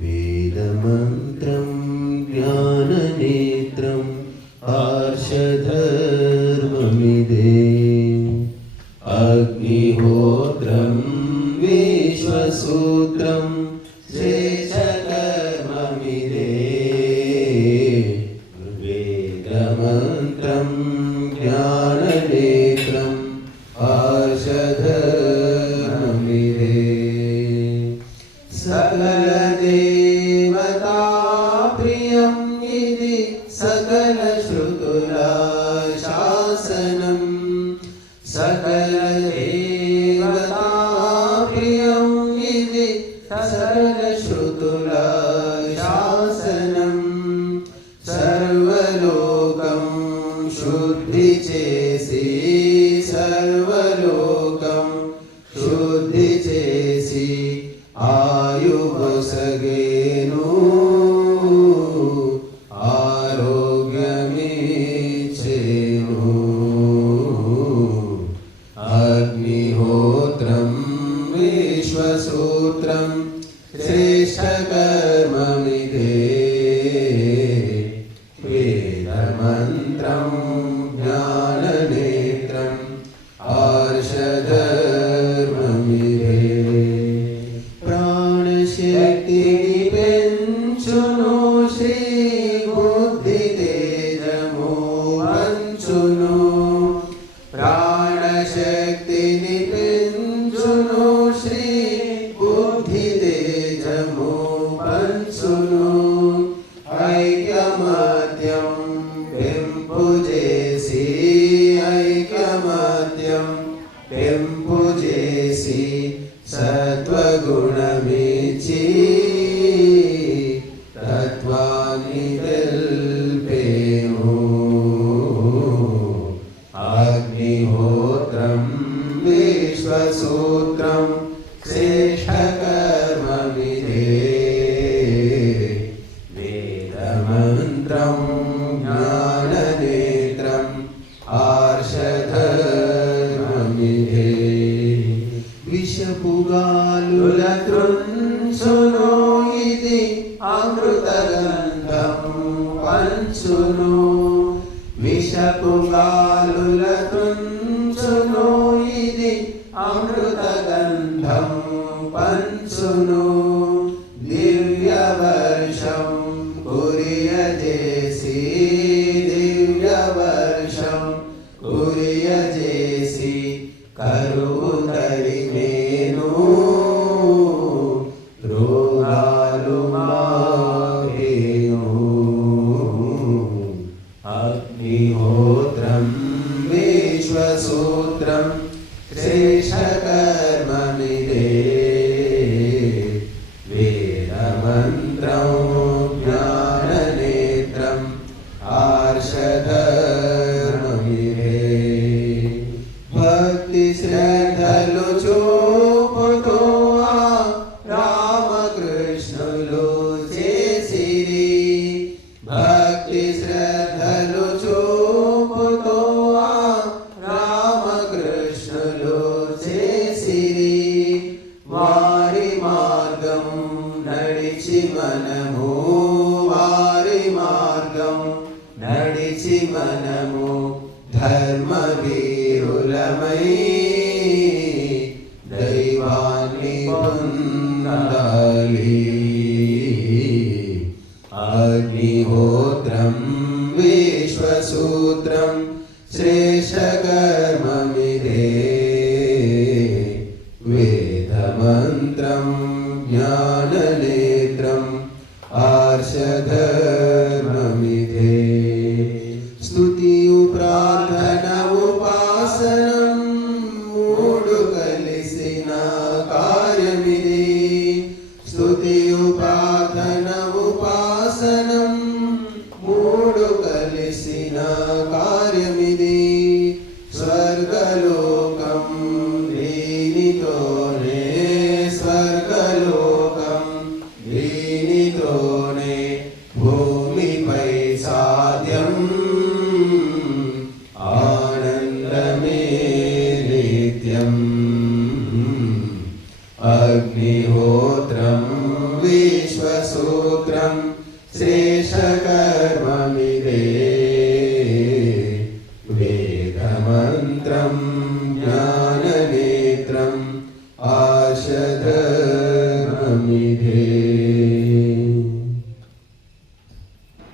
वेदमन्त्रं ज्ञाननेत्रं आर्षधर्ममिदे अग्निहोत्रं विश्वसूत्रं श्रेष्ठकर्ममिदे वेदमन्त्रं ज्ञाननेत्रं आर्षधर्ममिदे सकलदेवता प्रियं इति सकलश्रुतुला शासनं सकलदेवता प्रियं इति सकलश्रुतुला शासनं सर्वलोकं शुद्धि చేసి सर्वलोकं शुद्धि చేసి आयुवसगेनु आरोग्यमिच्छेनु अग्निहोत्रं विश्वसूत्रं श्रेष्ठकर्ममिदे वेदमन्त्रं ज्ञाननेत्रं आर्षधर्ममिदे शक्तिनि पेंचुनु श्री बुद्धि तेजमो पंचुनु प्राणशक्तिनि पेंचुनु श्री बुद्धि तेजमो पंचुनु ऐक्यमत्यं पेंपुजेसी ऐक्यमत्यं पेंपुजेसी सत्वगुणमिच्చి तत्त्वानि तेल्पेनु अग्निहोत्रं विश्वसूत्रं श्रेष्ठकर्ममिदे वेदमन्त्रं ज्ञाननेत्रं आर्षधर्ममिदे विषपुगालुल तृंसुनो इति अमृतगन्धं पंचुनो विषपुगालुल तृंसुनो इति अमृतगन्धं पंचुनो दिव्यवर्षं कुर्यजेसि दिव्यवर्षं कुर्यजेसि करुतरिमेनु रोगालुमाहेनु अग्निहोत्रं विश्वसूत्रं श्रेष्ठकर्ममिदे वेदमन्त्रं ज्ञाननेत्रं आर्षधर्ममिदे भक्ति श्रद्धलु చూపుతో రామకృష్ణులు చేసిరి భక్తి శ్రద్ధలు చూపుతో రామకృష్ణులు చేసిరి వారి మార్గం నడిచి మనము వారి మార్గం నడిచి మనము ధర్మవీరులమై దైవాన్ని పొందాలి అగ్నిహోత్రం విశ్వసూత్రం శ్రేష్ఠకర్మమిదే వేదమంత్రం జ్ఞాననేత్రం ఆర్షధర్మమిదే స్తుతియు ప్రార్థన ఉపాసనం మూడు కలిసిన కార్యమిది స్తుతియు ప్రార్థన ఉపాసనం మూడు కలిసిన కార్యమిది స్వర్గలోకం దీనితోనే స్వర్గలోకం దీనితోనే భూమిపై సాధ్యం ఆనందమే నిత్యం अग्निहोत्रम् विश्वसूत्रं श्रेष्ठकर्ममिदे वेदमन्त्रं ज्ञानमुपासते